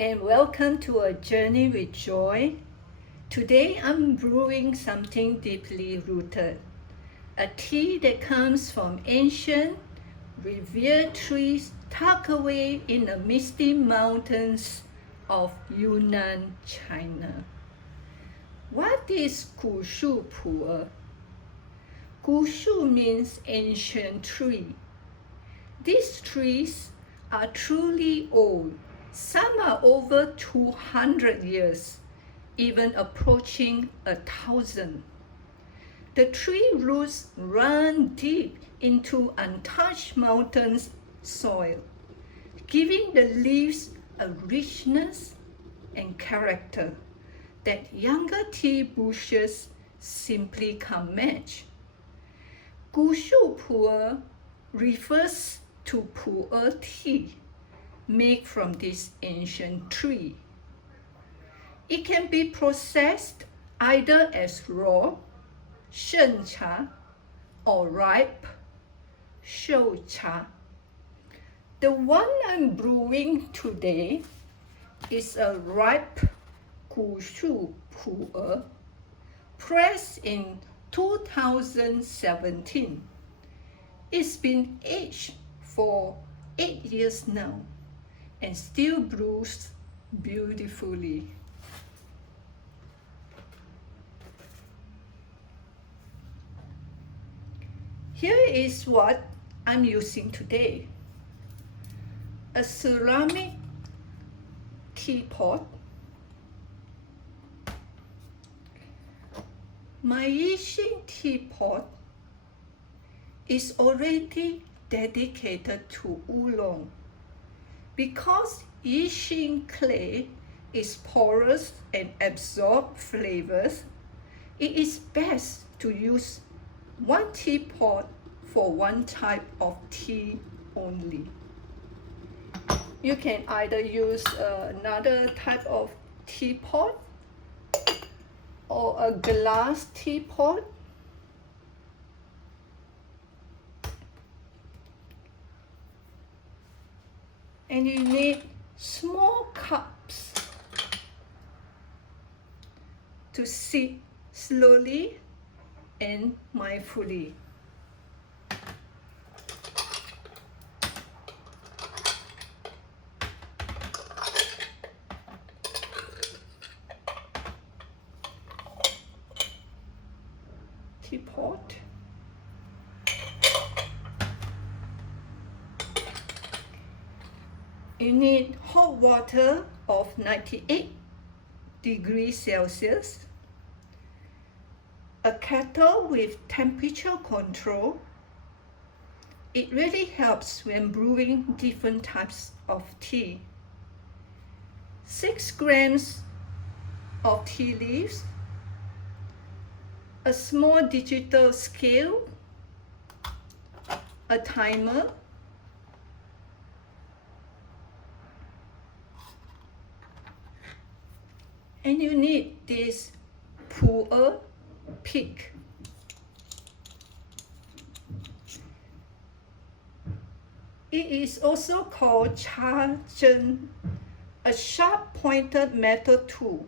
and welcome to A Journey with Joy. Today I'm brewing something deeply rooted, a tea that comes from ancient, revered trees tucked away in the misty mountains of Yunnan, China. What is Gu Shu Pu'er? Gu Shu means ancient tree. These trees are truly old. Some are over 200 years, even approaching 1,000. The tree roots run deep into untouched mountains soil, giving the leaves a richness and character that younger tea bushes simply can't match. Gu Shu Pu'er refers to pu'er tea made from this ancient tree. It can be processed either as raw, ShouCha, or ripe, ShouCha. The one I'm brewing today is a ripe Gu Shu Pu'er, pressed in 2017. It's been aged for 8 years now and still brews beautifully. Here is what I'm using today. A ceramic teapot. My Yixing teapot is already dedicated to oolong because Yixing clay is porous and absorbs flavors. It is best to use one teapot for one type of tea only. You can either use another type of teapot or a glass teapot. And you need small cups to sip slowly and mindfully. Teapot. You need hot water of 98 degrees Celsius, a kettle with temperature control. It really helps when brewing different types of tea. 6 grams of tea leaves, a small digital scale, a timer, and you need this pu'er pick. It is also called chargen, a sharp-pointed metal tool.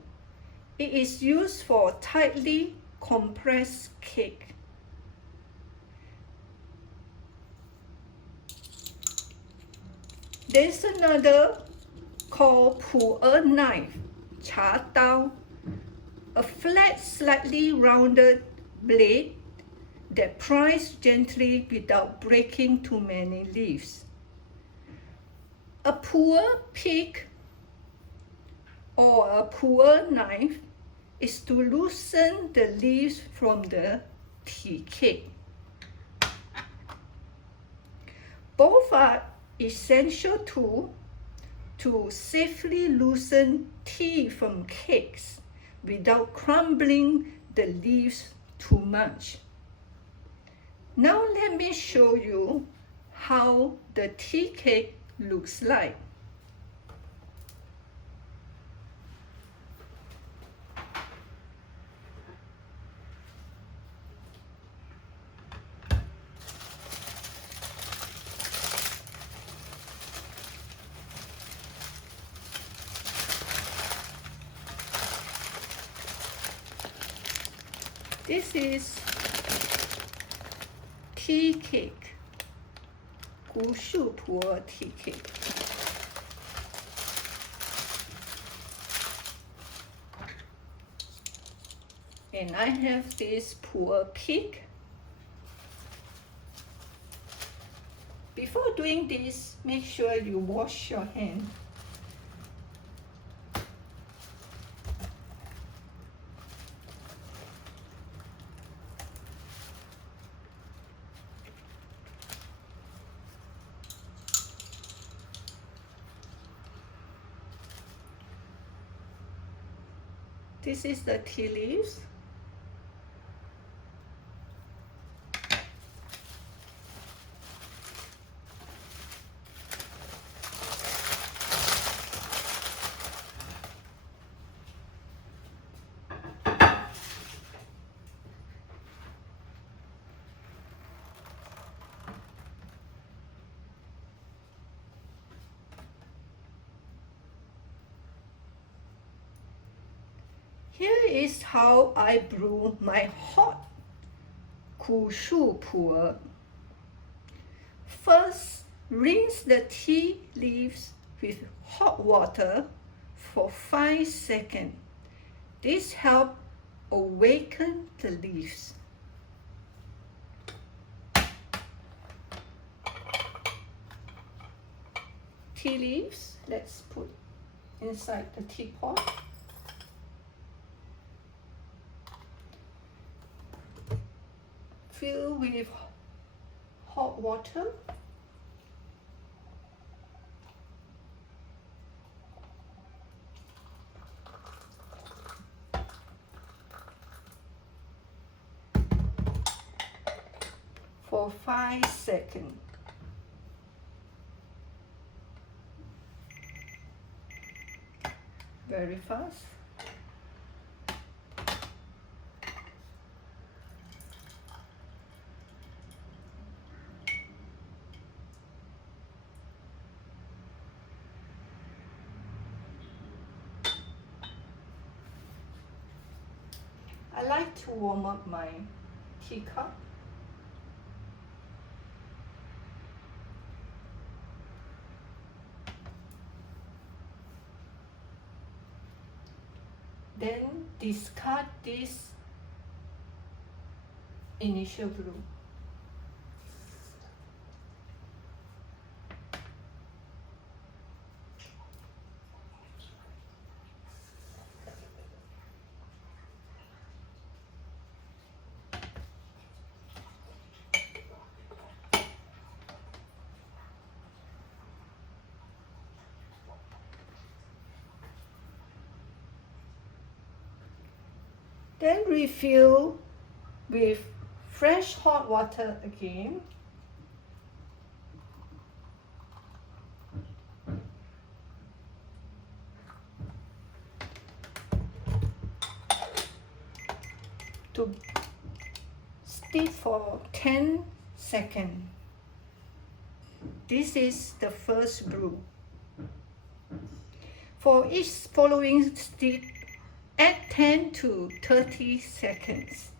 It is used for tightly compressed cake. There's another called pu'er knife, 茶刀, a flat, slightly rounded blade that pries gently without breaking too many leaves. A pu'er pick or a pu'er knife is to loosen the leaves from the tea cake. Both are essential tools to safely loosen tea from cakes without crumbling the leaves too much. Now let me show you how the tea cake looks like. This is tea cake, Gu Shu Pu'er tea cake. And I have this pu'er pig. Before doing this, make sure you wash your hand. This is the tea leaves. Here is how I brew my hot Gu Shu Pu'er. First, rinse the tea leaves with hot water for 5 seconds. This helps awaken the leaves. Tea leaves, let's put inside the teapot. Fill with hot water. For 5 seconds. Very fast. I like to warm up my teacup. Then discard this initial brew. Then refill with fresh hot water again. To steep for 10 seconds. This is the first brew. For each following steep, add 10 to 30 seconds.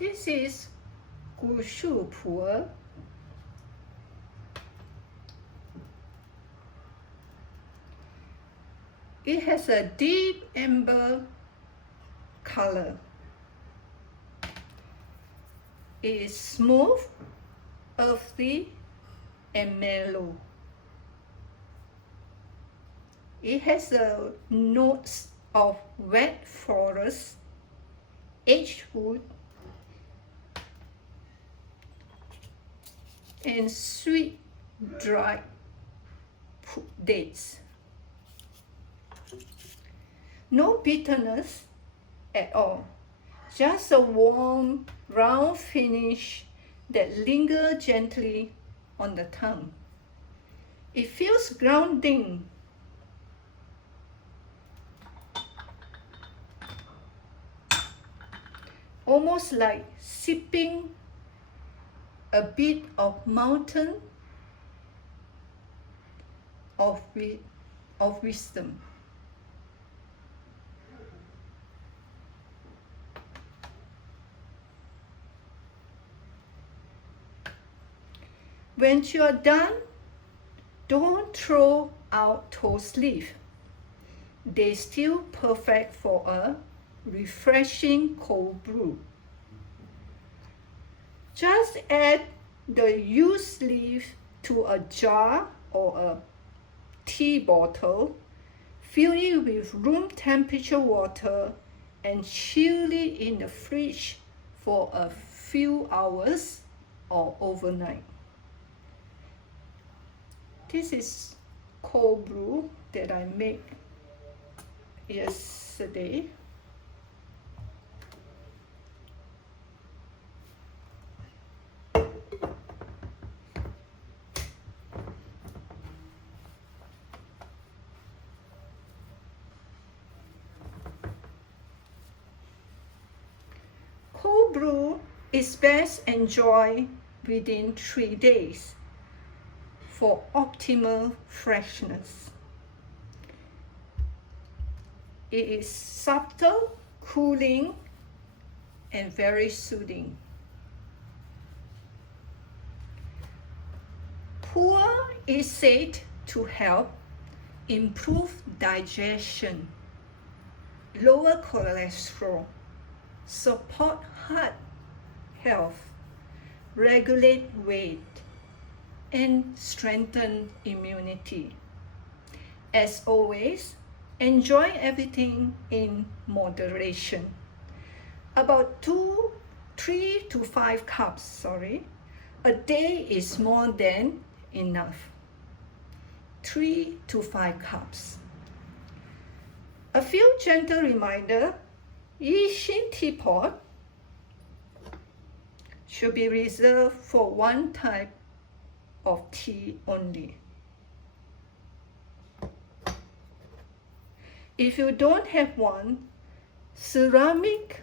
This is Gu Shu Pu'er. It has a deep amber color. It is smooth, earthy, and mellow. It has the notes of wet forest, aged wood, and sweet dried dates. No bitterness at all, just a warm, round finish that lingers gently on the tongue. It feels grounding. Almost like sipping a bit of mountain of wisdom. When you are done, don't throw out those leaves. They're still perfect for a refreshing cold brew. Just add the used leaf to a jar or a tea bottle, fill it with room temperature water, and chill it in the fridge for a few hours or overnight. This is cold brew that I made yesterday. Cold brew is best enjoyed within 3 days for optimal freshness. It is subtle, cooling, and very soothing. Pu'er is said to help improve digestion, lower cholesterol, support heart health, regulate weight, and strengthen immunity. As always, enjoy everything in moderation. About 3 to 5 cups, a day is more than enough. 3 to 5 cups. A few gentle reminders: each teapot should be reserved for one type of tea only. If you don't have one, ceramic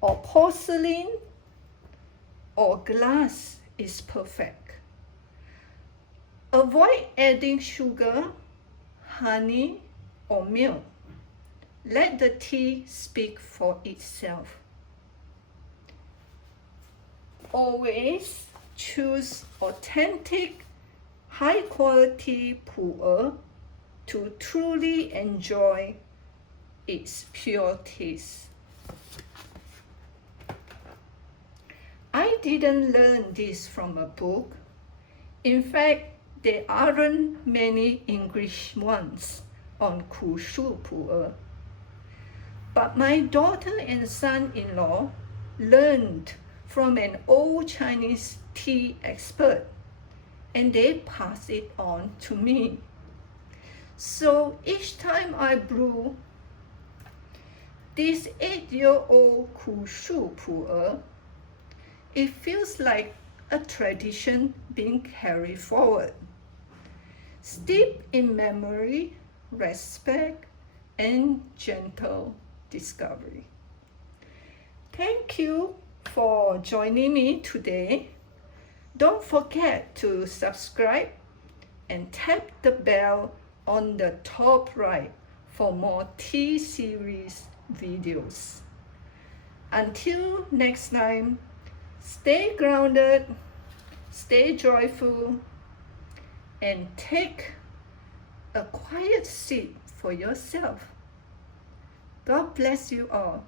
or porcelain or glass is perfect. Avoid adding sugar, honey, or milk. Let the tea speak for itself. Always choose authentic, high-quality pu'er to truly enjoy its pure taste. I didn't learn this from a book. In fact, there aren't many English ones on Gu Shu Pu'er. But my daughter and son-in-law learned from an old Chinese tea expert, and they passed it on to me. So each time I brew this 8-year-old Gu Shu Pu'er, it feels like a tradition being carried forward, steeped in memory, respect, and gentle discovery. Thank you for joining me today. Don't forget to subscribe and tap the bell on the top right for more tea series videos. Until next time, stay grounded, stay joyful, and take a quiet seat for yourself. God bless you all.